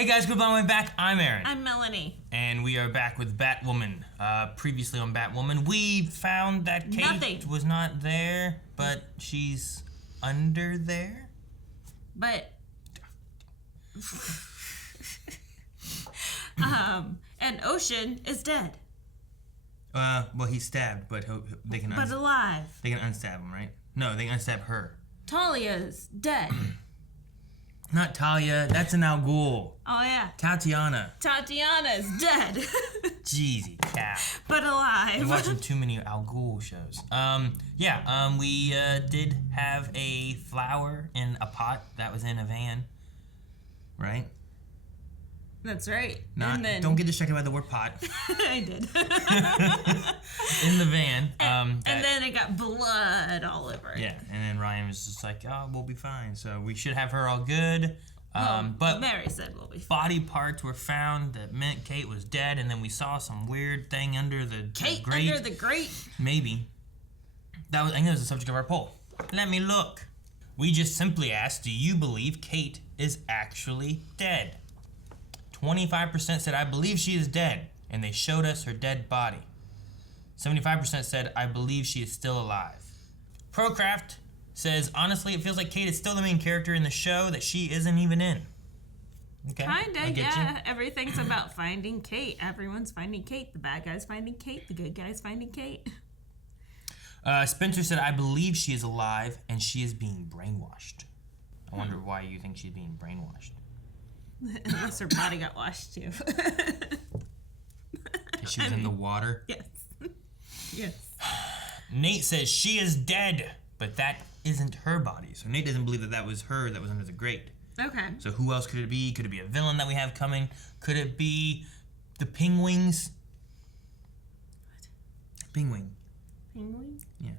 Hey guys, good morning, back. I'm Aaron. I'm Melanie. And we are back with Batwoman. Previously on Batwoman, we found that Kate was not there, but she's under there. But and Ocean is dead. Well, he's stabbed, but they can. But alive. They can unstab him, right? No, they can unstab her. Talia's dead. Not Talia. That's an Al Ghul. Oh yeah. Tatiana's dead. Jeezy cow. But alive. You're watching too many Al Ghul shows. We did have a flower in a pot that was in a van, right? That's right. Don't get distracted by the word pot. I did. In the van. And then it got blood all over it. Yeah, and then Ryan was just like, "Oh, we'll be fine." So we should have her all good. But Mary said we'll be fine. Body parts were found that meant Kate was dead, and then we saw some weird thing under the grate. Under the grate? Maybe. I think that was the subject of our poll. Let me look. We just simply asked, do you believe Kate is actually dead? 25% said, I believe she is dead, and they showed us her dead body. 75% said, I believe she is still alive. Procraft says, honestly, it feels like Kate is still the main character in the show that she isn't even in. Okay. Kinda, yeah. Everything's about finding Kate. Everyone's finding Kate. The bad guy's finding Kate. The good guy's finding Kate. Spencer said, I believe she is alive, and she is being brainwashed. I wonder why you think she's being brainwashed. Unless her body got washed too. She was in the water? Yes. Yes. Nate says she is dead, but that isn't her body. So Nate doesn't believe that was her that was under the grate. Okay. So who else could it be? Could it be a villain that we have coming? Could it be the Penguins? What? Penguin. Penguin? Yeah.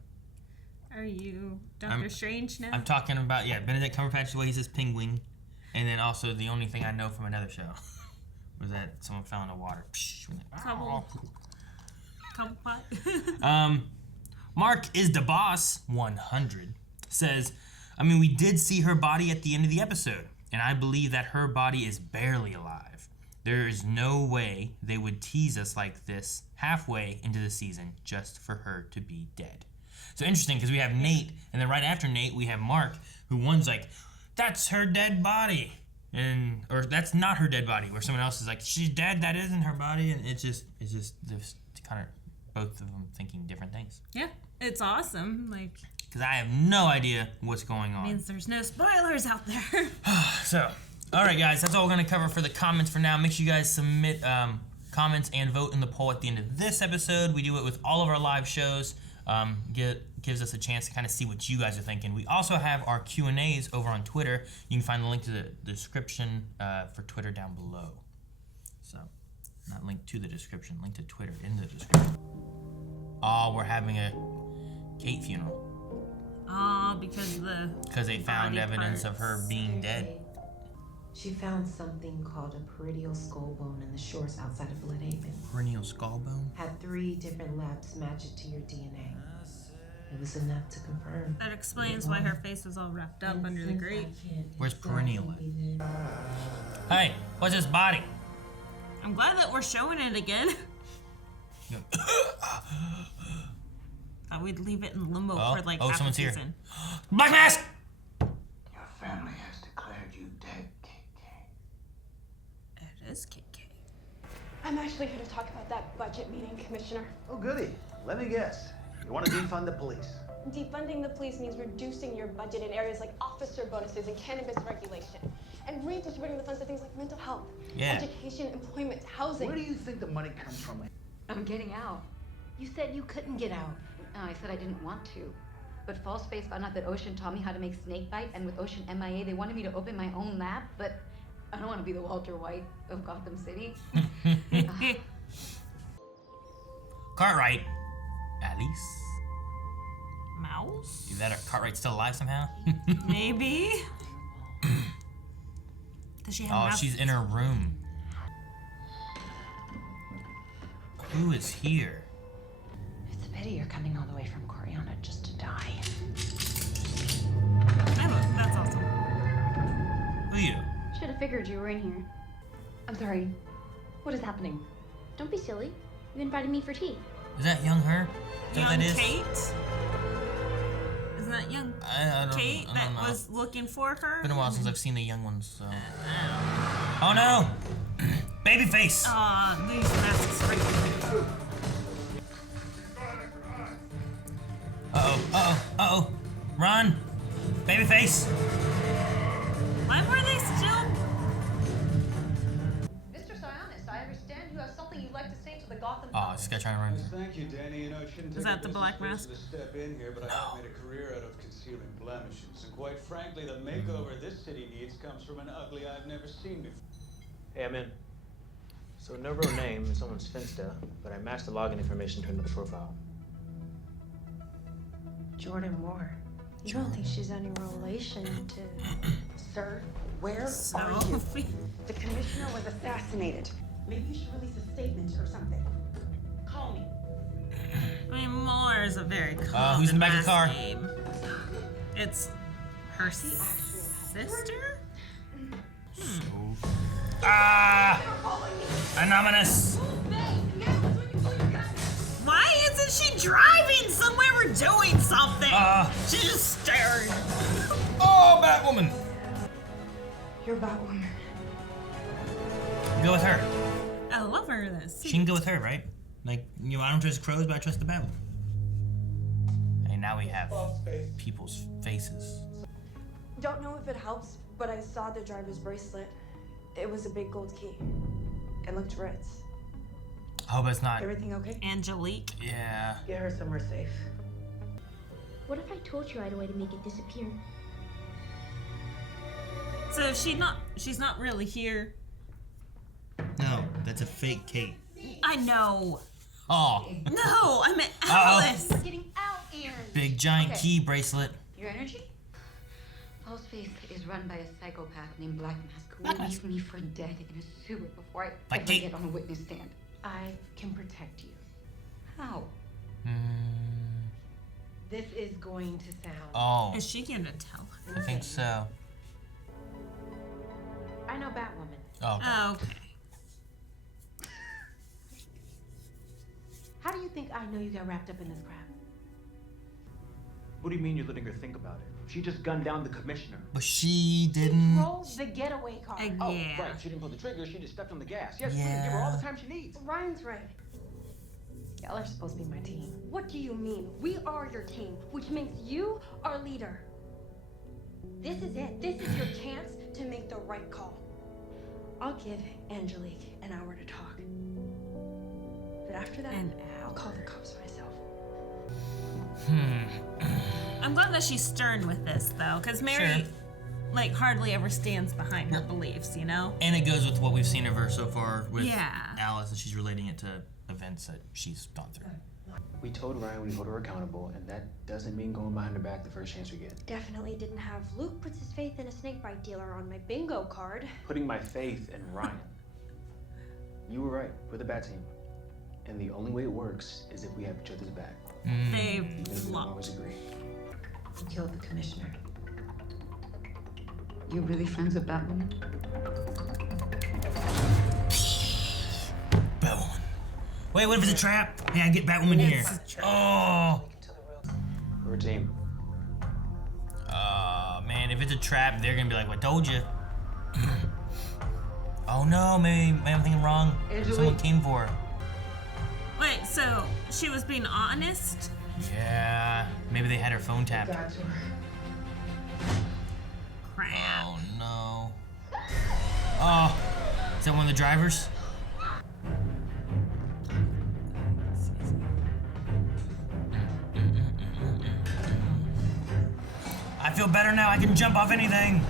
Are you Doctor Strange now? I'm talking about, Benedict Cumberbatch, the way he says penguin. And then also the only thing I know from another show was that someone fell in the water. Couple pot. Mark is the boss, 100, says, I mean, we did see her body at the end of the episode, and I believe that her body is barely alive. There is no way they would tease us like this halfway into the season just for her to be dead. So interesting, because we have Nate, and then right after Nate, we have Mark, who one's like, that's her dead body, or that's not her dead body, where someone else is like, she's dead, that isn't her body, and it's just kind of both of them thinking different things. Yeah, it's awesome, because I have no idea what's going on. Means there's no spoilers out there. So, all right, guys, that's all we're gonna cover for the comments for now. Make sure you guys submit comments and vote in the poll at the end of this episode. We do it with all of our live shows. Gives us a chance to kind of see what you guys are thinking. We also have our Q&As over on Twitter. You can find the link to the description for Twitter down below. So, not link to the description, link to Twitter in the description. Oh, we're having a Kate funeral. Oh, because they found evidence of her being dead. She found something called a perennial skull bone in the shores outside of Bloodhaven. Perennial skull bone? Had 3 different labs match it to your DNA. It was enough to confirm. That explains why her face was all wrapped up under the grate. Where's perennial at? Hey, what's this body? I'm glad that we're showing it again. Thought we'd leave it in limbo for half someone's the here. season. Black Mask! Your family has declared you dead, KK. It is KK. I'm actually here to talk about that budget meeting, Commissioner. Oh, goody. Let me guess. You want to defund the police? Defunding the police means reducing your budget in areas like officer bonuses and cannabis regulation, and redistributing the funds to things like mental health, education, employment, housing. Where do you think the money comes from? I'm getting out. You said you couldn't get out. No, I said I didn't want to. But False Face found out that Ocean taught me how to make snakebite, and with Ocean MIA, they wanted me to open my own lab, but I don't want to be the Walter White of Gotham City. Cartwright. Alice? Mouse? Is that Cartwright still alive somehow? Maybe. Does she have a mouse? She's in her room. Who is here? It's a pity you're coming all the way from Coriana just to die. That's awesome. Who are you? Should have figured you were in here. I'm sorry. What is happening? Don't be silly. You invited me for tea. Is that young her? Is that Young what that is? Kate? Isn't that young Kate I that don't know. was looking for her? Been a while since I've seen the young ones, so. Oh no! Babyface! Aw, these masks right there. Uh-oh. Run! Babyface! Why were they still? Mr. Sionis, I understand you have something you'd like to say to the Gotham. Oh, this guy trying to run. Thank you, Danny. You know, it shouldn't Is take that a the black business mask? person to step in here, but I have made a career out of concealing blemishes. And quite frankly, the makeover this city needs comes from an ugly I've never seen before. Hey, I'm in. So no real name, it's someone's Finsta, but I matched the login information to another profile. Jordan Moore. You don't think she's any relation to... Sir, where are you? Sophie. The commissioner was assassinated. Maybe you should release a statement or something. Call me. I mean, Moore is a very common who's in the back of the car? last name. It's her sister? Anonymous! Why isn't she driving somewhere? We're doing something. She's just staring. Oh, Batwoman! You're Batwoman. Go with her. I love her in this. She can go with her, right? Like, you know, I don't trust crows, but I trust the Batwoman. And now we have people's faces. Don't know if it helps, but I saw the driver's bracelet. It was a big gold key. It looked Ritz. I hope it's not. Everything okay? Angelique. Yeah. Get her somewhere safe. What if I told you I had a way to make it disappear? So if she's not really here. No, that's a fake Kate. I know. Oh. No, I meant Alice. We're getting out, Aaron. Big giant key bracelet. Your energy? False Face is run by a psychopath named Black Mask who will leave me for dead in a sewer before I ever get on a witness stand. I can protect you. How? This is going to sound... Oh. Is she gonna tell her? I think so. I know Batwoman. Oh, okay. Oh, okay. How do you think I know you got wrapped up in this crap? What do you mean you're letting her think about it? She just gunned down the commissioner. But she didn't. Drove the getaway car. Oh, Yeah. right. She didn't pull the trigger. She just stepped on the gas. Yes, Yeah. please give her all the time she needs. Ryan's right. Y'all are supposed to be my team. What do you mean? We are your team, which makes you our leader. This is it. This is your chance to make the right call. I'll give Angelique an hour to talk. But after that, I'll call the cops myself. I'm glad that she's stern with this, though, because Mary, Sure. like, hardly ever stands behind her beliefs, you know? And it goes with what we've seen of her so far with Yeah. Alice, and she's relating it to events that she's gone through. We told Ryan we'd hold her accountable, and that doesn't mean going behind her back the first chance we get. Definitely didn't have Luke puts his faith in a snakebite dealer on my bingo card. Putting my faith in Ryan. You were right. We're the Bat Team. And the only way it works is if we have each other's back. They Even if we don't love. always agree. Who killed the commissioner? You really friends with Batwoman? Batwoman. Wait, what if it's a trap? Yeah, get Batwoman here. Oh. We're a team. Man, if it's a trap, they're gonna be like, "What told you?" Oh no, maybe I'm thinking wrong. Someone came for her. Wait, so she was being honest? Yeah, maybe they had her phone tapped. Got to her. Crap. Oh no. Oh, is that one of the drivers? I feel better now. I can jump off anything.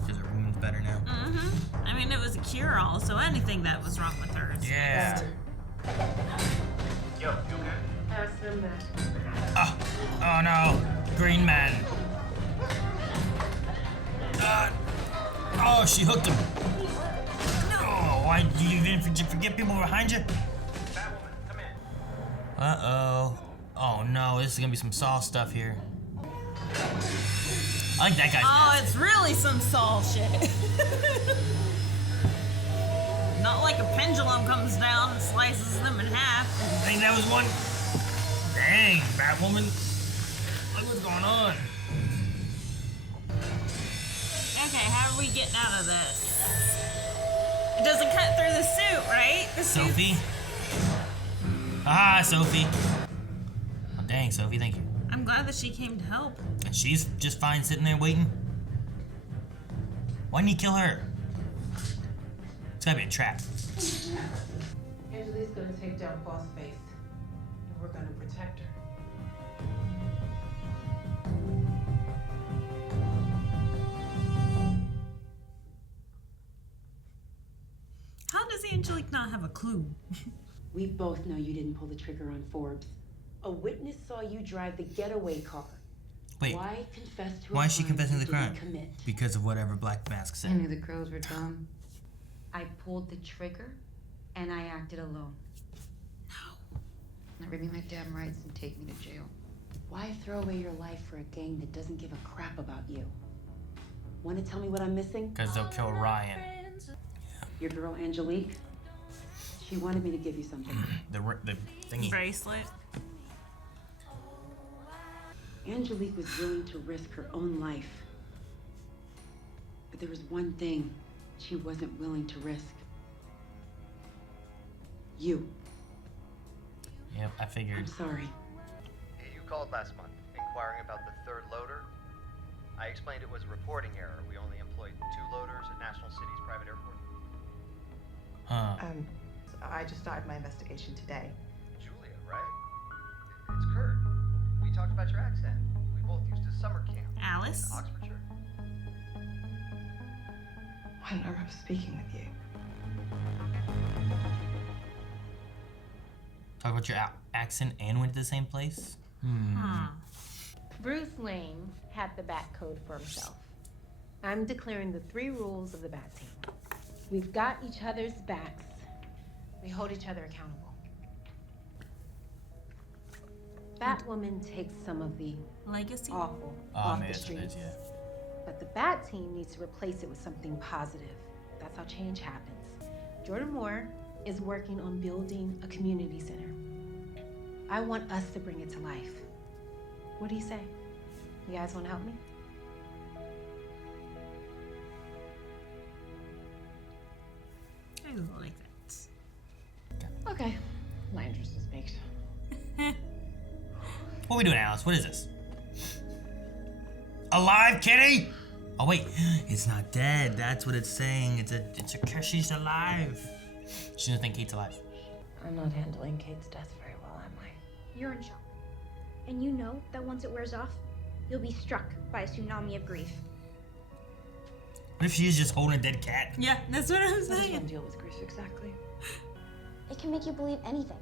Because her woman's better now. Mm-hmm. I mean, it was a cure-all, so anything that was wrong with her is Yeah. Yo, you okay? Pass them that. Oh no. Green man. Oh, she hooked him. Oh, why did you even forget people behind you? Batwoman, come in. Uh-oh. Oh no, this is gonna be some Saw stuff here. I like that guy's Oh, mask. it's really some Saul shit. like a pendulum comes down and slices them in half. I think that was one. Dang, Batwoman. Look what's going on. Okay, how are we getting out of this? It doesn't cut through the suit, right? Sophie. Ah, Sophie. Oh, dang, Sophie, thank you. I'm glad that she came to help. And she's just fine sitting there waiting. Why didn't he kill her? It's gotta be a trap. Angelique's gonna take down False Face, and we're gonna protect her. How does Angelique not have a clue? We both know you didn't pull the trigger on Forbes. A witness saw you drive the getaway car. Wait. Why confess to Why is she confessing to the you didn't crime? commit? Because of whatever Black Mask I said. knew the crows were dumb. I pulled the trigger, and I acted alone. No. Now read me my damn rights and take me to jail. Why throw away your life for a gang that doesn't give a crap about you? Want to tell me what I'm missing? Because they'll kill Ryan. Your girl Angelique? She wanted me to give you something. The thingy. Bracelet. Angelique was willing to risk her own life. But there was one thing she wasn't willing to risk. You. Yep, I figured. I'm sorry. You called last month, inquiring about the third loader. I explained it was a reporting error. We only employed 2 loaders at National City's private airport. Huh. I just started my investigation today. Julia, right? It's Kurt. We talked about your accent. We both used a summer camp. Alice? In Oxfordshire. I don't remember speaking with you. Talk about your accent and went to the same place? Bruce Lane had the Bat Code for himself. I'm declaring the 3 rules of the Bat Team. We've got each other's backs. We hold each other accountable. Batwoman takes some of the legacy awful off the streets. But the Bat Team needs to replace it with something positive. That's how change happens. Jordan Moore is working on building a community center. I want us to bring it to life. What do you say? You guys want to help me? I like that. Okay. My interest is piqued. What are we doing, Alice? What is this? Alive, kitty? Oh wait, it's not dead. That's what it's saying. It's a she's alive. She doesn't think Kate's alive. I'm not handling Kate's death very well, am I? You're in shock. And you know that once it wears off, you'll be struck by a tsunami of grief. What if she's just holding a dead cat? Yeah, that's what I'm How does saying. one deal with grief exactly? It can make you believe anything.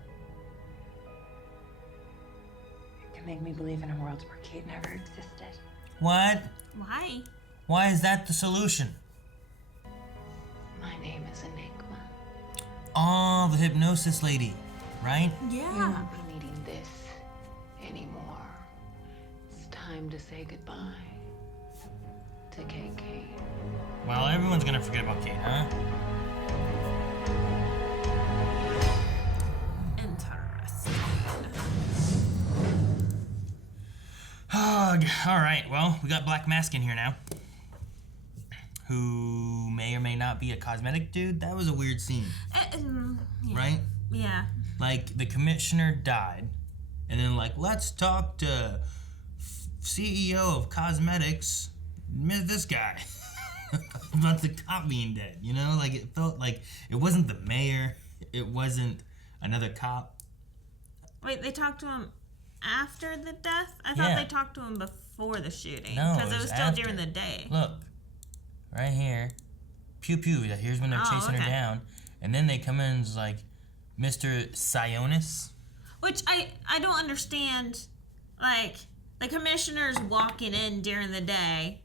It can make me believe in a world where Kate never existed. What? Why? Why is that the solution? My name is Enigma. Oh, the hypnosis lady, right? You Yeah. won't be needing this anymore. It's time to say goodbye to KK. Well, everyone's gonna forget about Kate, huh? Interesting. All right, well, we got Black Mask in here now. Who may or may not be a cosmetic dude. That was a weird scene. Yeah. Right? Yeah. Like, the commissioner died, and then, like, let's talk to CEO of cosmetics, this guy, about the cop being dead, you know? Like, it felt like it wasn't the mayor, it wasn't another cop. Wait, they talked to him after the death? I thought Yeah. they talked to him before the shooting. No, Because it was still after. during the day. Look, right here, pew pew, here's when they're chasing her down, and then they come in and it's like, Mr. Sionis. Which I don't understand. Like, the commissioner's walking in during the day,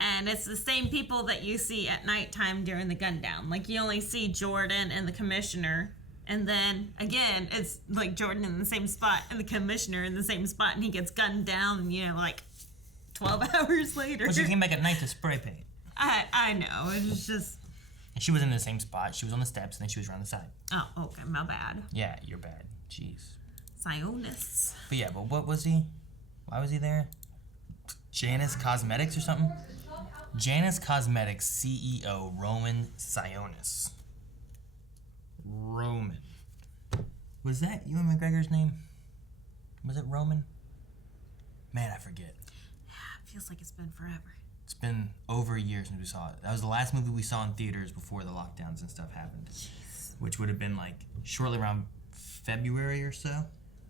and it's the same people that you see at nighttime during the gun down. Like, you only see Jordan and the commissioner, and then, again, it's like Jordan in the same spot and the commissioner in the same spot, and he gets gunned down, you know, like 12 hours later. Well, she came back at night to spray paint. I know. It's just... And she wasn't in the same spot. She was on the steps, and then she was around the side. Oh, okay, my bad. Yeah, you're bad. Jeez. Zionists. But yeah, but what was he? Why was he there? Janus Cosmetics or something? Janus Cosmetics CEO Roman Sionis. Roman. Was that Ewan McGregor's name? Was it Roman? Man, I forget. Yeah, it feels like it's been forever. It's been over a year since we saw it. That was the last movie we saw in theaters before the lockdowns and stuff happened. Jeez. Which would have been like shortly around February or so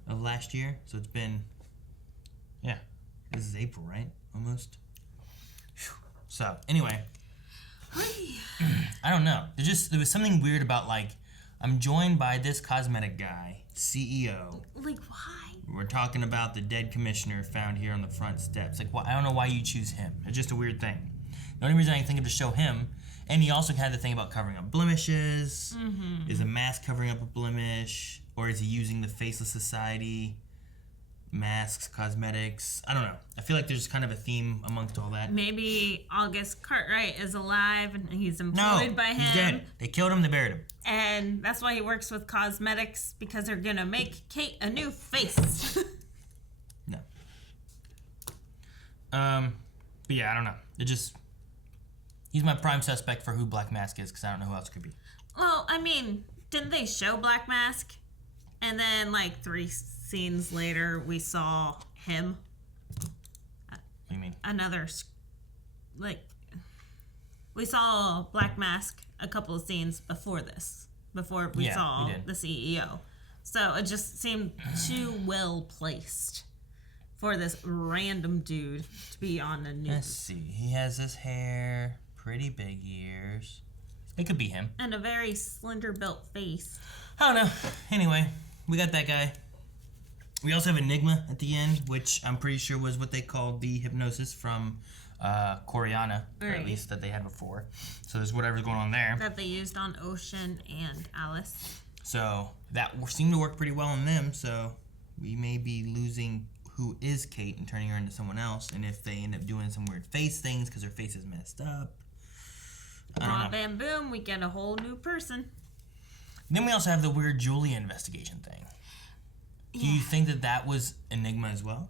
of last year. So it's been, yeah, this is April, right? Almost. Whew. So anyway, I don't know. There was something weird about like, I'm joined by this cosmetic guy, CEO. Like, why? We're talking about the dead commissioner found here on the front steps. Like, I don't know why you choose him. It's just a weird thing. The only reason I can think of to show him, and he also had the thing about covering up blemishes. Mm-hmm. Is a mask covering up a blemish? Or is he using the Faceless Society? Masks, cosmetics. I don't know. I feel like there's kind of a theme amongst all that. Maybe August Cartwright is alive and he's employed by him. He's dead. They killed him, they buried him. And that's why he works with cosmetics, because they're gonna make Kate a new face. No. But yeah, I don't know. He's my prime suspect for who Black Mask is, because I don't know who else it could be. Well, I mean, didn't they show Black Mask? And then, like, 3 scenes later, we saw him. What do you mean? We saw Black Mask a couple of scenes before this. Before we saw the CEO. So it just seemed too well placed for this random dude to be on the news. Let's see. He has this hair, pretty big ears. It could be him. And a very slender built face. I don't know. Anyway, we got that guy. We also have Enigma at the end, which I'm pretty sure was what they called the hypnosis from Coriana, or at least that they had before. So there's whatever's going on there. That they used on Ocean and Alice. So that seemed to work pretty well on them, so we may be losing who is Kate and turning her into someone else, and if they end up doing some weird face things because her face is messed up. Bam, boom, we get a whole new person. Then we also have the weird Julia investigation thing. Do you think that was Enigma as well?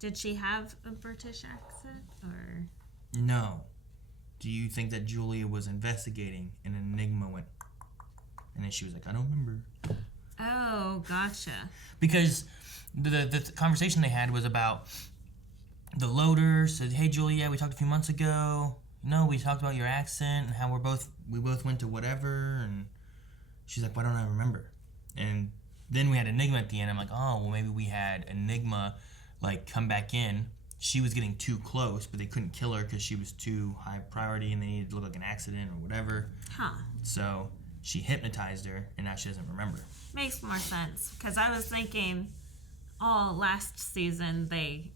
Did she have a British accent, or? No. Do you think that Julia was investigating and Enigma went, and then she was like, I don't remember. Oh, gotcha. Because the conversation they had was about the loader said, hey, Julia, we talked a few months ago. No, we talked about your accent and how we both went to whatever, and she's like, why don't I remember? And then we had Enigma at the end. I'm like, oh, well, maybe we had Enigma, like, come back in. She was getting too close, but they couldn't kill her because she was too high priority and they needed to look like an accident or whatever. Huh. So she hypnotized her, and now she doesn't remember. Makes more sense. Because I was thinking, last season they,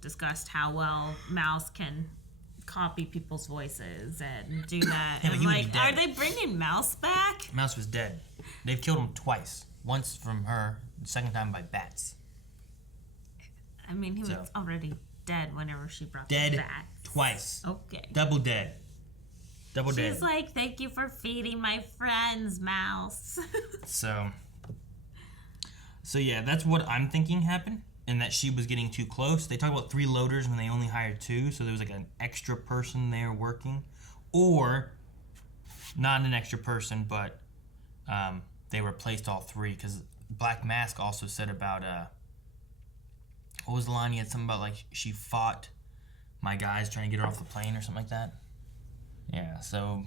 discussed how well Mouse can copy people's voices and do that. Yeah, and like, are they bringing Mouse back? Mouse was dead. They've killed him twice. Once from her, the second time by bats. I mean, he was already dead whenever she brought the bats. Twice. Okay. Double dead. She's like, thank you for feeding my friends, Mouse. So yeah, that's what I'm thinking happened. And that she was getting too close. They talk about 3 loaders when they only hired 2, so there was like an extra person there working. Or, not an extra person, but they replaced all 3. Because Black Mask also said about, what was the line? He had something about, like, she fought my guys trying to get her off the plane or something like that. Yeah, so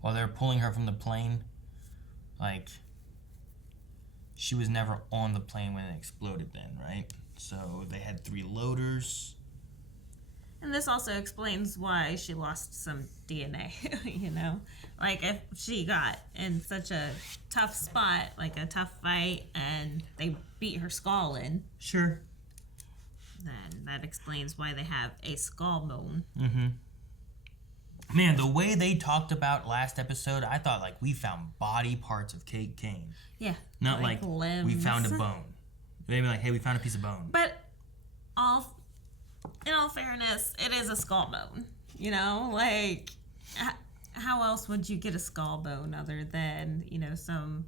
while they were pulling her from the plane, like, she was never on the plane when it exploded then, right? So they had 3 loaders. And this also explains why she lost some DNA, Like, if she got in such a tough spot, like a tough fight, and they beat her skull in. Sure. Then that explains why they have a skull bone. Mm-hmm. Man, the way they talked about last episode, I thought, like, we found body parts of Kate Kane. Yeah. Not like limbs. We found a bone. Maybe like, hey, we found a piece of bone. But in all fairness, it is a skull bone. You know, like, how else would you get a skull bone other than, you know, some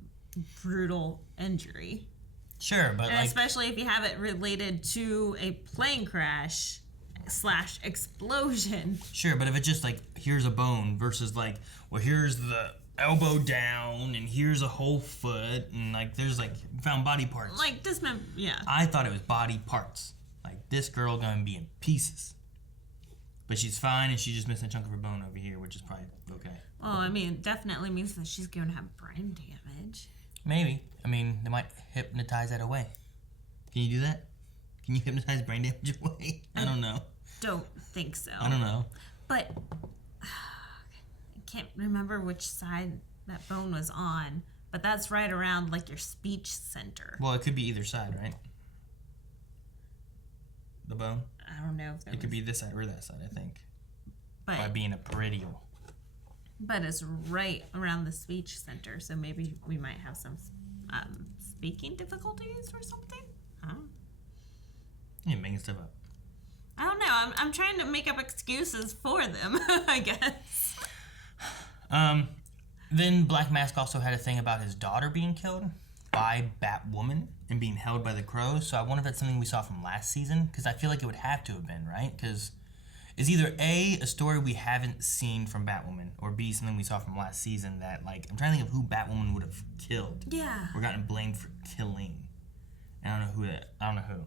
brutal injury? Sure, but and especially if you have it related to a plane crash / explosion. Sure, but if it's just like, here's a bone versus like, well, here's the elbow down and here's a whole foot and like there's like found body parts. Like yeah. I thought it was body parts. Like this girl gonna be in pieces. But she's fine and she's just missing a chunk of her bone over here, which is probably okay. Well, I mean, it definitely means that she's going to have brain damage. Maybe. I mean, they might hypnotize that away. Can you do that? Can you hypnotize brain damage away? I don't know. Don't think so. I don't know. But I can't remember which side that bone was on. But that's right around like your speech center. Well, it could be either side, right? The bone? I don't know if it could be this side or that side, I think. But by being a peroneal. But it's right around the speech center, so maybe we might have some speaking difficulties or something. Huh? You're making stuff up. I don't know. I'm trying to make up excuses for them, I guess. Then Black Mask also had a thing about his daughter being killed by Batwoman and being held by the crows. So I wonder if that's something we saw from last season, because I feel like it would have to have been, right? Because it's either A, a story we haven't seen from Batwoman, or B, something we saw from last season that, like, I'm trying to think of who Batwoman would have killed. Yeah. Or gotten blamed for killing. I don't know who.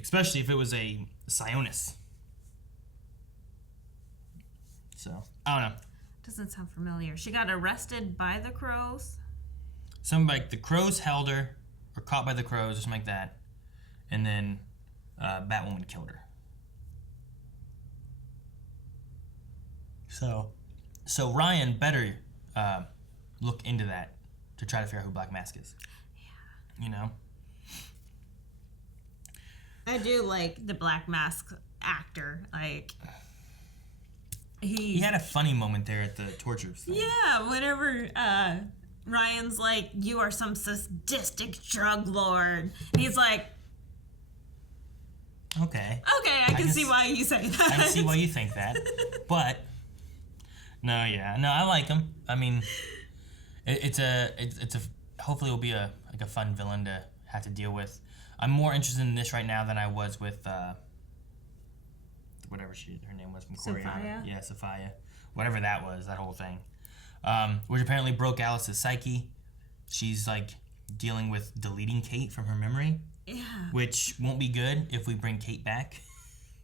Especially if it was a Sionis. So, I don't know. Doesn't sound familiar. She got arrested by the crows? The crows held her, or caught by the crows, or something like that. And then Batwoman killed her. So Ryan better look into that to try to figure out who Black Mask is. Yeah. You know? I do like the Black Mask actor. Like, he had a funny moment there at the torture thing. Yeah, whenever Ryan's like, you are some sadistic drug lord. And he's like, okay, I can see why you say that. I can see why you think that. But no, I like him. I mean, it's a hopefully it'll be a fun villain to have to deal with. I'm more interested in this right now than I was with whatever her name was from Korea. Yeah, Sophia. Whatever that was, that whole thing. Which apparently broke Alice's psyche. She's like dealing with deleting Kate from her memory. Yeah. Which won't be good if we bring Kate back.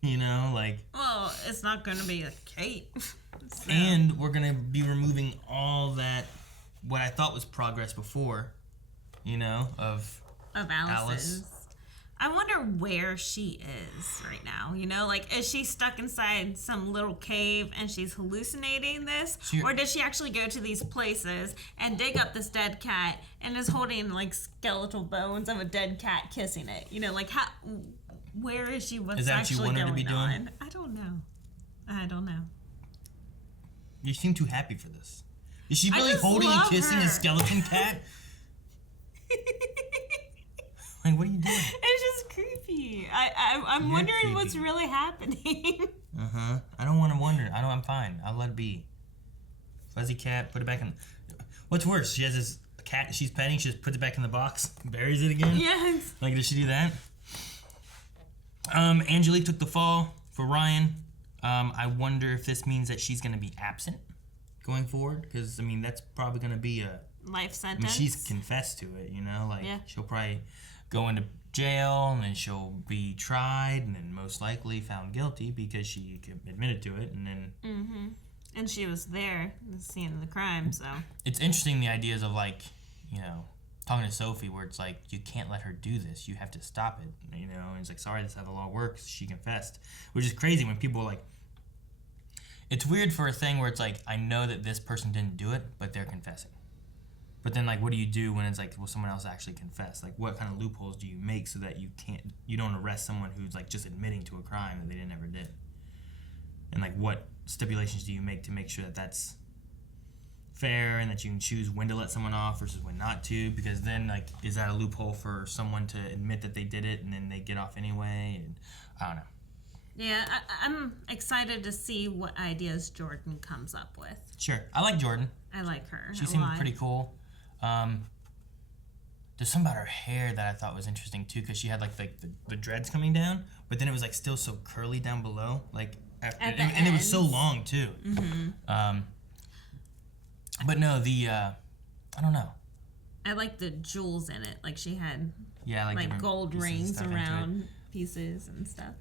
You know, like. Well, it's not going to be a Kate. So. And we're going to be removing all that, what I thought was progress before, you know, of Alice. I wonder where she is right now. You know, like, is she stuck inside some little cave and she's hallucinating this? Or did she actually go to these places and dig up this dead cat and is holding, like, skeletal bones of a dead cat kissing it? You know, like, where is she? What's actually going on? Be doing? I don't know. You seem too happy for this. Is she really holding and kissing a skeleton cat? Like, what are you doing? It's just creepy. I'm wondering creepy. What's really happening. I don't want to wonder. I'm fine. I'll let it be. Fuzzy cat, put it back in. What's worse? She has this cat she's petting. She just puts it back in the box, buries it again. Yes. Like, does she do that? Angelique took the fall for Ryan. I wonder if this means that she's going to be absent going forward, because I mean that's probably going to be a life sentence. I mean, she's confessed to it, you know, like she'll probably go into jail and then she'll be tried and then most likely found guilty because she admitted to it, and then and she was there at the scene of the crime. So it's interesting, the ideas of, like, you know, talking to Sophie where it's like, you can't let her do this, you have to stop it, you know, and it's like, sorry, that's how the law works, she confessed, which is crazy when people are like, it's weird for a thing where it's like, I know that this person didn't do it, but they're confessing. But then, like, what do you do when it's like, well, someone else actually confessed? Like, what kind of loopholes do you make so that you don't arrest someone who's, like, just admitting to a crime that they never did? And, like, what stipulations do you make to make sure that that's fair and that you can choose when to let someone off versus when not to? Because then, like, is that a loophole for someone to admit that they did it and then they get off anyway? And I don't know. Yeah, I'm excited to see what ideas Jordan comes up with. Sure. I like Jordan. I like her. She seemed pretty cool. There's something about her hair that I thought was interesting too, because she had like the dreads coming down, but then it was like still so curly down below, like after, and it was so long too. Mm-hmm. But no, I don't know. I like the jewels in it. Like she had like gold rings around pieces and stuff.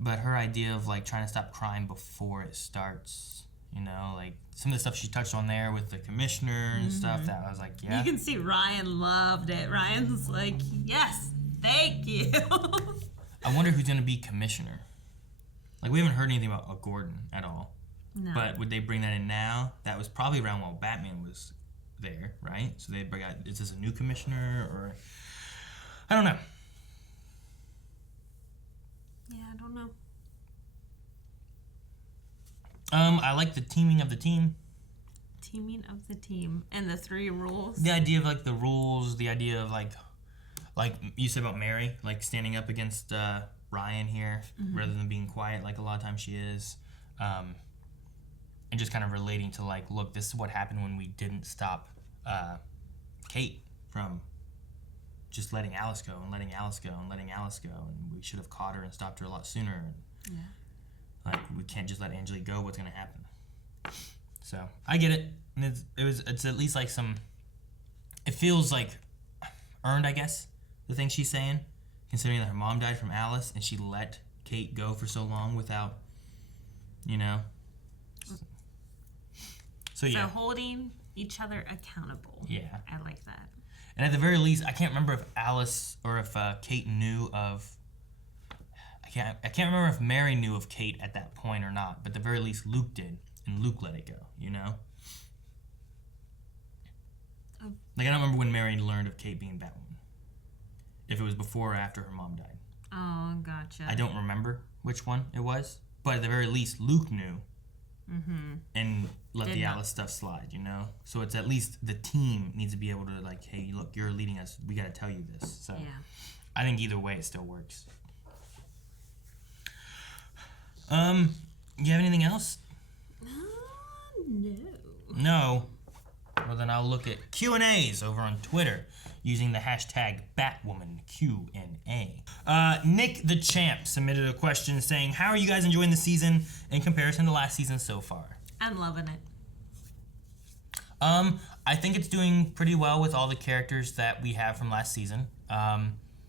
But her idea of like trying to stop crime before it starts, you know, like some of the stuff she touched on there with the commissioner and stuff, that I was like, yeah. You can see Ryan loved it. Ryan's like, yes, thank you. I wonder who's going to be commissioner. Like, we haven't heard anything about Gordon at all. No. But would they bring that in now? That was probably around while Batman was there, right? So they bring out, is this a new commissioner or... I don't know. Yeah, I don't know. I like the teaming of the team. Teaming of the team and the 3 rules. The idea of like the rules, the idea of like you said about Mary, like standing up against Ryan here, rather than being quiet like a lot of times she is, and just kind of relating to like, look, this is what happened when we didn't stop Kate from just letting Alice go and letting Alice go and letting Alice go, and we should have caught her and stopped her a lot sooner. And, like, we can't just let Angelique go. What's gonna happen? So I get it. And it's at least like some. It feels like earned, I guess. The thing she's saying, considering that her mom died from Alice and she let Kate go for so long without, you know. So yeah. So holding each other accountable. Yeah. I like that. And at the very least, I can't remember if Alice or if Kate knew of. I can't remember if Mary knew of Kate at that point or not, but at the very least Luke did, and Luke let it go, you know? Like, I don't remember when Mary learned of Kate being Batwoman. If it was before or after her mom died. Oh, gotcha. I don't remember which one it was, but at the very least Luke knew and let the Alice stuff slide, you know? So it's at least the team needs to be able to, like, hey, look, you're leading us, we gotta tell you this. So I think either way it still works. You have anything else? No. No? Well, then I'll look at Q&As over on Twitter using the hashtag BatwomanQ&A. Nick the Champ submitted a question saying, how are you guys enjoying the season in comparison to last season so far? I'm loving it. I think it's doing pretty well with all the characters that we have from last season.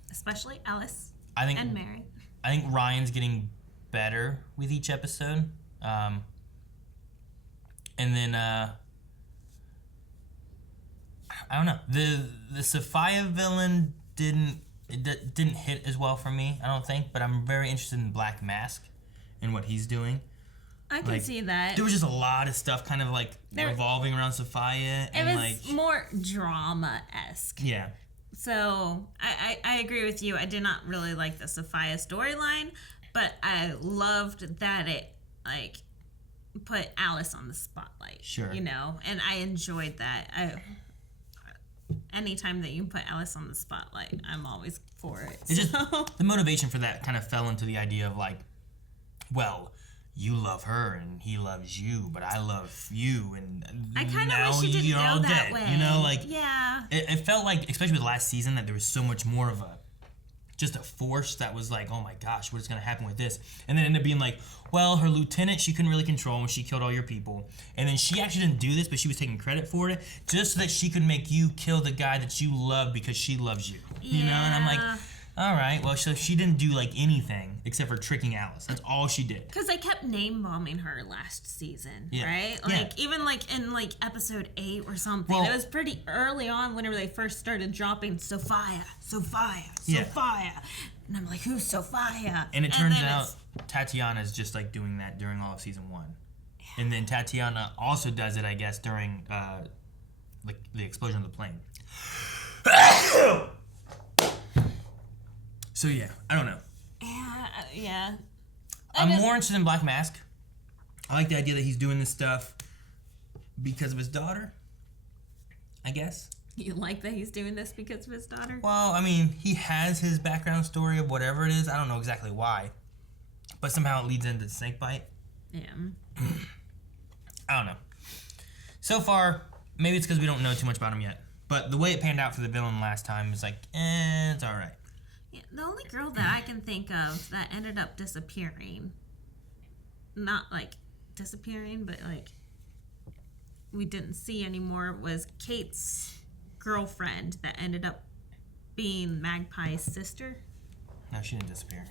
Especially Alice and Mary. I think Ryan's getting better with each episode. And then I don't know. The Sophia villain didn't hit as well for me, I don't think, but I'm very interested in Black Mask and what he's doing. I can see that. There was just a lot of stuff kind of like revolving around Sophia. It was more drama-esque. Yeah. So I agree with you. I did not really like the Sophia storyline, but I loved that it like put Alice on the spotlight. Sure. You know, and I enjoyed that. Anytime that you put Alice on the spotlight, I'm always for it. It's just the motivation for that kind of fell into the idea of like, well, you love her and he loves you, but I love you, and I kind of wish you didn't go that way. You know, like yeah, it felt like, especially with last season, that there was so much more of just a force that was like, oh my gosh, what's gonna happen with this? And then it ended up being like, well, her lieutenant she couldn't really control when she killed all your people, and then she actually didn't do this, but she was taking credit for it just so that she could make you kill the guy that you love because she loves you. Yeah. You know, and I'm like, all right, well, so she didn't do like anything except for tricking Alice. That's all she did. Because I kept name bombing her last season, Yeah. right? Like even like in like episode 8 or something. Well, it was pretty early on whenever they first started dropping Sophia. Yeah. And I'm like, who's Sophia? And it turns out Tatiana's just like doing that during all of season 1. Yeah. And then Tatiana also does it, I guess, during like the explosion of the plane. So yeah, I don't know. Yeah. I'm more interested in Black Mask. I like the idea that he's doing this stuff because of his daughter, I guess. You like that he's doing this because of his daughter? Well, I mean, he has his background story of whatever it is. I don't know exactly why. but somehow it leads into the snake bite. Yeah. I don't know. So far, maybe it's because we don't know too much about him yet. But the way it panned out for the villain last time is like, it's all right. Yeah, the only girl that I can think of that ended up disappearing, not like disappearing, but like we didn't see anymore, was Kate's girlfriend that ended up being Magpie's sister. No, she didn't disappear.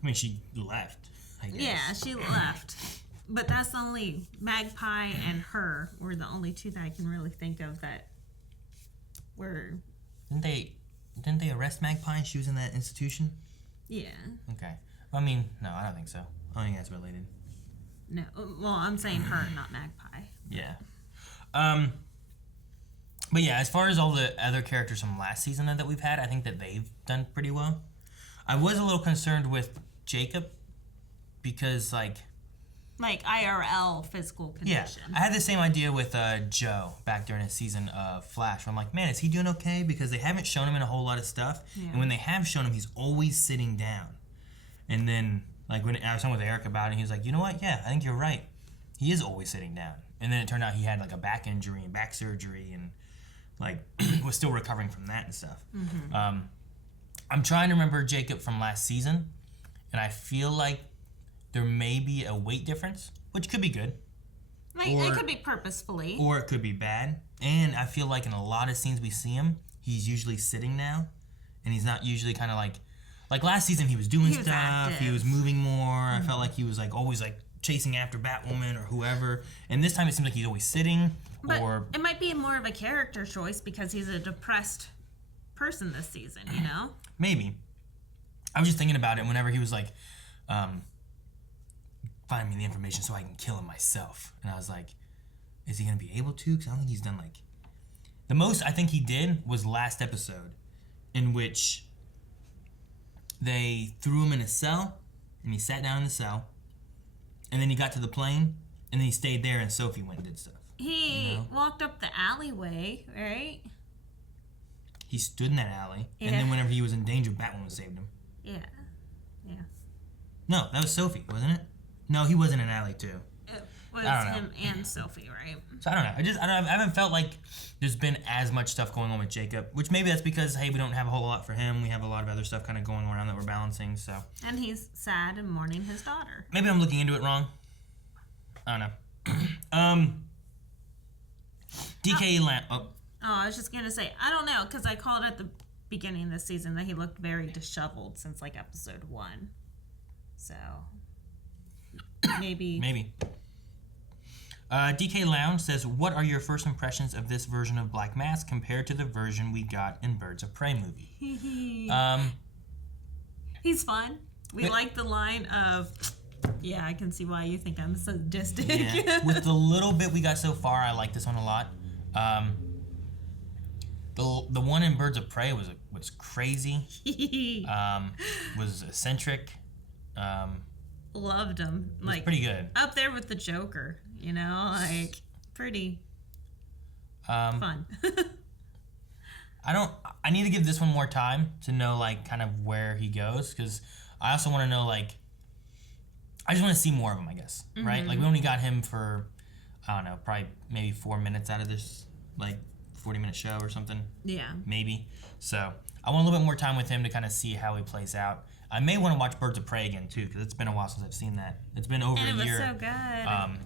I mean, she left, I guess. Yeah, she left. But that's the only Magpie and her were the only two that I can really think of that were. Didn't they arrest Magpie and she was in that institution? Yeah. Okay. I mean, no, I don't think so. I don't think that's related. No. Well, I'm saying her, not Magpie. Yeah. But yeah, as far as all the other characters from last season that we've had, I think that they've done pretty well. I was a little concerned with Jacob because, like IRL physical condition. Yeah, I had the same idea with Joe back during his season of Flash. Where I'm like, man, is he doing okay? Because they haven't shown him in a whole lot of stuff. Yeah. And when they have shown him, he's always sitting down. And then, like, when I was talking with Eric about it, he was like, you know what? Yeah, I think you're right. He is always sitting down. And then it turned out he had, like, a back injury and back surgery and, like, was still recovering from that and stuff. Mm-hmm. I'm trying to remember Jacob from last season, and I feel like there may be a weight difference, which could be good. It could be purposefully. Or it could be bad. And I feel like in a lot of scenes we see him, he's usually sitting now. And he's not usually kind of like last season he was doing stuff. Active. He was moving more. Mm-hmm. I felt like he was like always like chasing after Batwoman or whoever. And this time it seems like he's always sitting. But it might be more of a character choice because he's a depressed person this season, you know? Maybe. I was just thinking about it whenever he was like, find me the information so I can kill him myself. And I was like, is he going to be able to? Because I don't think he's done like... The most I think he did was last episode in which they threw him in a cell and he sat down in the cell and then he got to the plane and then he stayed there and Sophie went and did stuff. He walked up the alleyway, right? He stood in that alley and then whenever he was in danger, Batwoman saved him. Yeah. Yeah. No, that was Sophie, wasn't it? No, he was in an alley too. It was him and Sophie, right? So I don't know. I haven't felt like there's been as much stuff going on with Jacob, which maybe that's because, hey, we don't have a whole lot for him. We have a lot of other stuff kind of going around that we're balancing, so. And he's sad and mourning his daughter. Maybe I'm looking into it wrong. I don't know. DK Lamb. Oh, I was just going to say, I don't know, because I called at the beginning of the season that he looked very disheveled since, like, episode 1. So... Maybe. DK Lounge says, what are your first impressions of this version of Black Mask compared to the version we got in Birds of Prey movie? He's fun. We like the line of, yeah, I can see why you think I'm sadistic. Yeah. With the little bit we got so far, I like this one a lot. The one in Birds of Prey was crazy. Was eccentric. Loved him. Like, pretty good. Up there with the Joker, you know, like pretty fun. I need to give this one more time to know like kind of where he goes, because I also want to know like I just want to see more of him, I guess. Mm-hmm. Right? Like we only got him for I don't know, probably maybe 4 minutes out of this like 40-minute show or something. Yeah. Maybe. So I want a little bit more time with him to kind of see how he plays out. I may want to watch Birds of Prey again, too, because it's been a while since I've seen that. It's been over a year. And it was so good.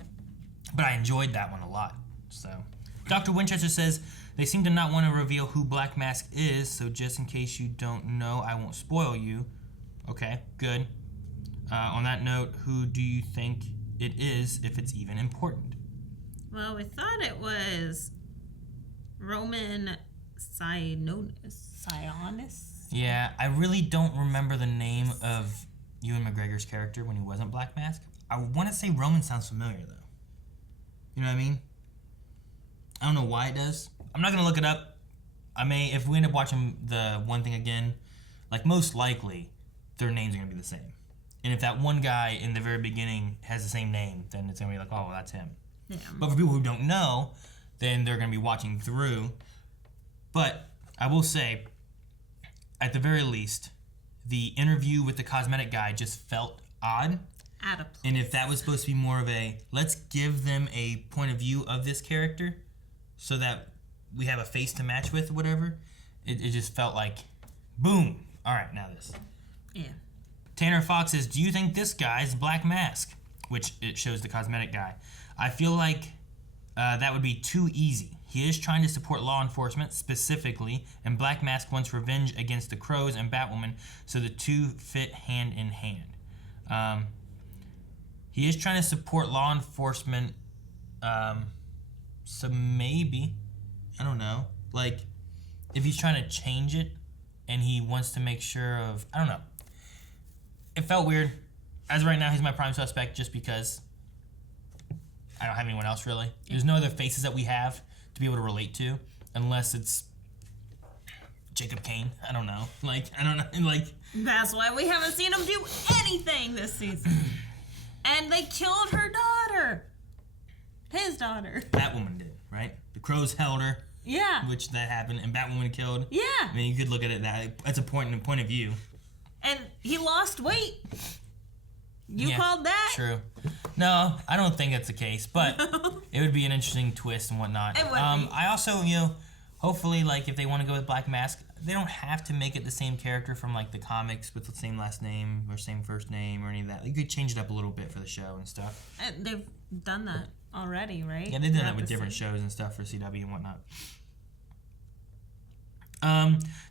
But I enjoyed that one a lot. So, Dr. Winchester says, they seem to not want to reveal who Black Mask is, so just in case you don't know, I won't spoil you. Okay, good. On that note, who do you think it is, if it's even important? Well, we thought it was Roman Sionis. Yeah, I really don't remember the name of Ewan McGregor's character when he wasn't Black Mask. I want to say Roman sounds familiar, though. You know what I mean? I don't know why it does. I'm not going to look it up. I may, if we end up watching the one thing again, like most likely, their names are going to be the same. And if that one guy in the very beginning has the same name, then it's going to be like, oh, well, that's him. Yeah. But for people who don't know, then they're going to be watching through. But I will say, at the very least, the interview with the cosmetic guy just felt odd. Out of place. And if that was supposed to be more of a, let's give them a point of view of this character so that we have a face to match with, whatever, it just felt like, boom. All right, now this. Yeah. Tanner Fox says, do you think this guy's Black Mask? Which it shows the cosmetic guy. I feel like that would be too easy. He is trying to support law enforcement specifically, and Black Mask wants revenge against the Crows and Batwoman, so the two fit hand in hand. He is trying to support law enforcement, so maybe, I don't know, like, if he's trying to change it, and he wants to make sure of, I don't know. It felt weird. As of right now, he's my prime suspect just because I don't have anyone else, really. There's no other faces that we have to be able to relate to, unless it's Jacob Kane. I don't know. Like, I don't know. Like, that's why we haven't seen him do anything this season. And they killed her daughter. His daughter. Batwoman did, right? The Crows held her. Yeah. Which that happened, and Batwoman killed. Yeah. I mean, you could look at it that's a point of view. And he lost weight. You called that? True. No, I don't think that's the case, but it would be an interesting twist and whatnot. It would be. I also, hopefully, like, if they want to go with Black Mask, they don't have to make it the same character from, like, the comics with the same last name or same first name or any of that. You could change it up a little bit for the show and stuff. And they've done that already, right? Yeah, they've done that with different shows and stuff for CW and whatnot.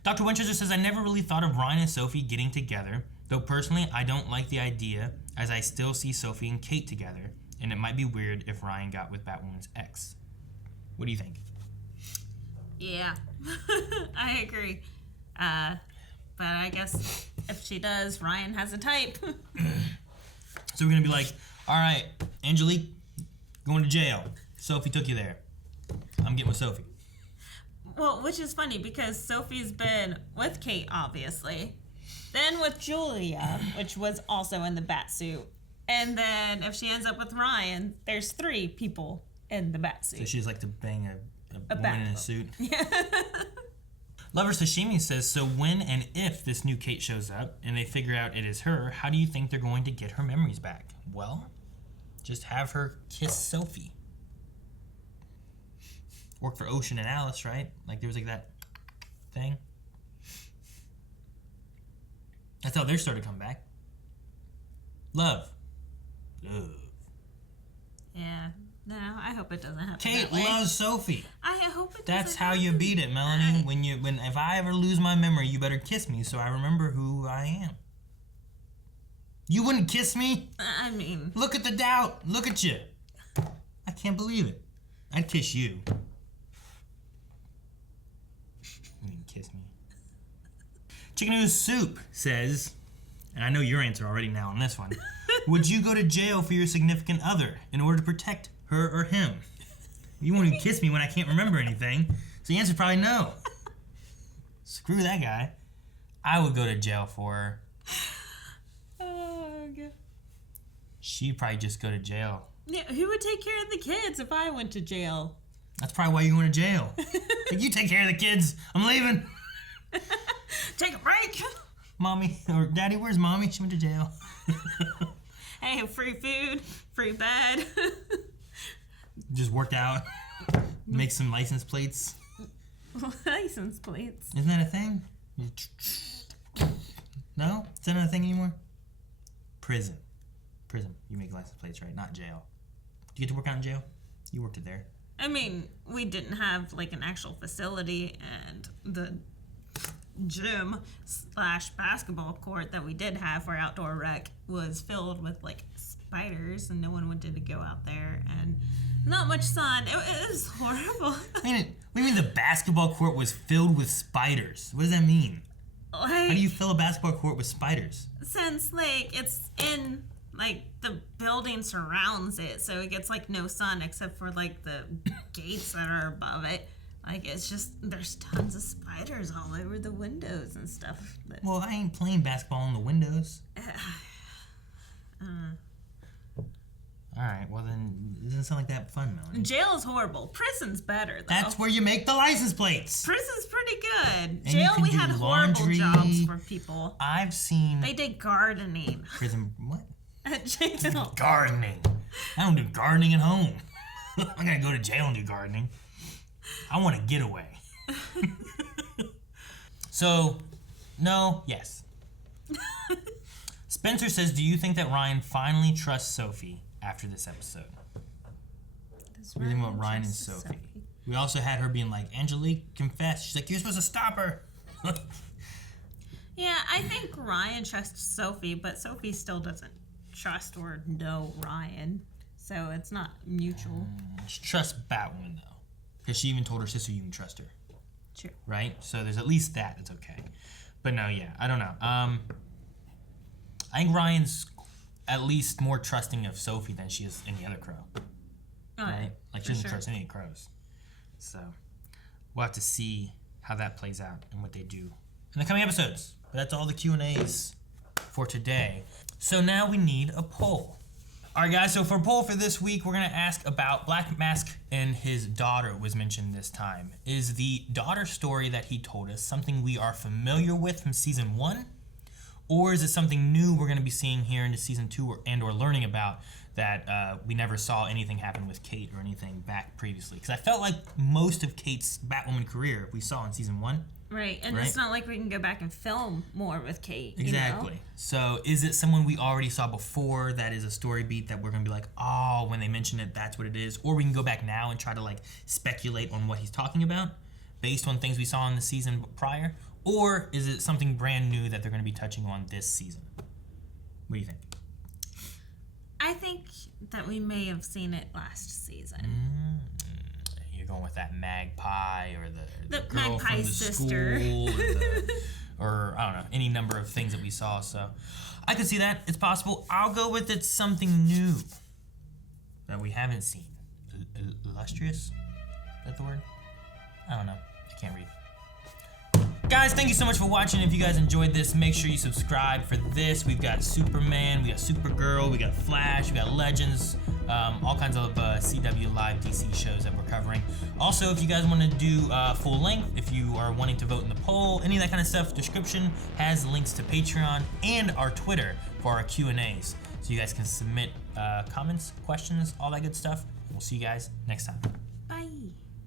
Dr. Winchester says, I never really thought of Ryan and Sophie getting together, though personally I don't like the idea, as I still see Sophie and Kate together, and it might be weird if Ryan got with Batwoman's ex. What do you think? Yeah, I agree. But I guess if she does, Ryan has a type. So we're going to be like, all right, Angelique, going to jail. Sophie took you there. I'm getting with Sophie. Well, which is funny because Sophie's been with Kate, obviously. Then with Julia, which was also in the bat suit. And then if she ends up with Ryan, there's 3 people in the bat suit. So she's like to bang a woman in a suit. Yeah. Lover Sashimi says, so when and if this new Kate shows up and they figure out it is her, how do you think they're going to get her memories back? Well, just have her kiss Sophie. Worked for Ocean and Alice, right? Like there was like that thing. That's how their story come back. Love. Yeah. No, I hope it doesn't happen. Kate loves Sophie. I hope it doesn't. That's how you beat it, Melanie. When if I ever lose my memory, you better kiss me so I remember who I am. You wouldn't kiss me? I mean, look at the doubt. Look at you. I can't believe it. I'd kiss you. You didn't kiss me. Chicken Noodle Soup says, and I know your answer already now on this one. Would you go to jail for your significant other in order to protect her or him? You won't even kiss me when I can't remember anything. So the answer's probably no. Screw that guy. I would go to jail for her. oh, God. She'd probably just go to jail. Yeah, who would take care of the kids if I went to jail? That's probably why you're going to jail. Like, you take care of the kids. I'm leaving. Take a break. Mommy, or Daddy, where's Mommy? She went to jail. Hey, free food, free bed. Just work out. Make some license plates. License plates? Isn't that a thing? No? Is that not a thing anymore? Prison. You make license plates, right? Not jail. Do you get to work out in jail? You worked it there. I mean, we didn't have like an actual facility, and the gym / basketball court that we did have for outdoor rec was filled with like spiders, and no one wanted to go out there, and not much sun. It was horrible. What do you mean the basketball court was filled with spiders? What does that mean? Like, how do you fill a basketball court with spiders? Since like it's in like the building surrounds it, so it gets like no sun except for like the gates that are above it. Like it's just there's tons of spiders all over the windows and stuff. Well, I ain't playing basketball in the windows. All right, well then, it doesn't sound like that fun, Melanie. Jail is horrible. Prison's better, though. That's where you make the license plates. Prison's pretty good. And Jail, we had laundry. horrible jobs for people. I've seen... They did gardening. Prison... What? At jail. Gardening. I don't do gardening at home. I'm gonna go to jail and do gardening. I want a getaway. So, no, yes. Spencer says, do you think that Ryan finally trusts Sophie after this episode? What do you think about Ryan and Sophie? We also had her being like, Angelique, confess. She's like, you're supposed to stop her. Yeah, I think Ryan trusts Sophie, but Sophie still doesn't trust or know Ryan. So it's not mutual. She trusts Batwoman, though. Because she even told her sister you can trust her. True. Right? So there's at least that that's okay. But no, yeah, I don't know. I think Ryan's at least more trusting of Sophie than she is any other crow. Right? Like, she doesn't trust any crows. So we'll have to see how that plays out and what they do in the coming episodes. But that's all the Q&As for today. So now we need a poll. All right, guys, so for a poll for this week, we're going to ask about Black Mask and his daughter was mentioned this time. Is the daughter story that he told us something we are familiar with from season 1? Or is it something new we're going to be seeing here into season 2 or learning about that we never saw anything happen with Kate or anything back previously? Because I felt like most of Kate's Batwoman career we saw in season 1. Right, and it's not like we can go back and film more with Kate. Exactly. You know? So is it someone we already saw before that is a story beat that we're going to be like, oh, when they mention it, that's what it is? Or we can go back now and try to like speculate on what he's talking about based on things we saw in the season prior? Or is it something brand new that they're going to be touching on this season? What do you think? I think that we may have seen it last season. You're going with that magpie or the girl magpie from the sister. school or I don't know, any number of things that we saw. So I could see that. It's possible. I'll go with it's something new that we haven't seen. Illustrious? Is that the word? I don't know. I can't read. Guys, thank you so much for watching. If you guys enjoyed this, make sure you subscribe for this. We've got Superman, we got Supergirl, we got Flash, we got Legends, all kinds of CW Live DC shows that we're covering. Also, if you guys want to do full length, if you are wanting to vote in the poll, any of that kind of stuff, description has links to Patreon and our Twitter for our Q&As. So you guys can submit comments, questions, all that good stuff. We'll see you guys next time.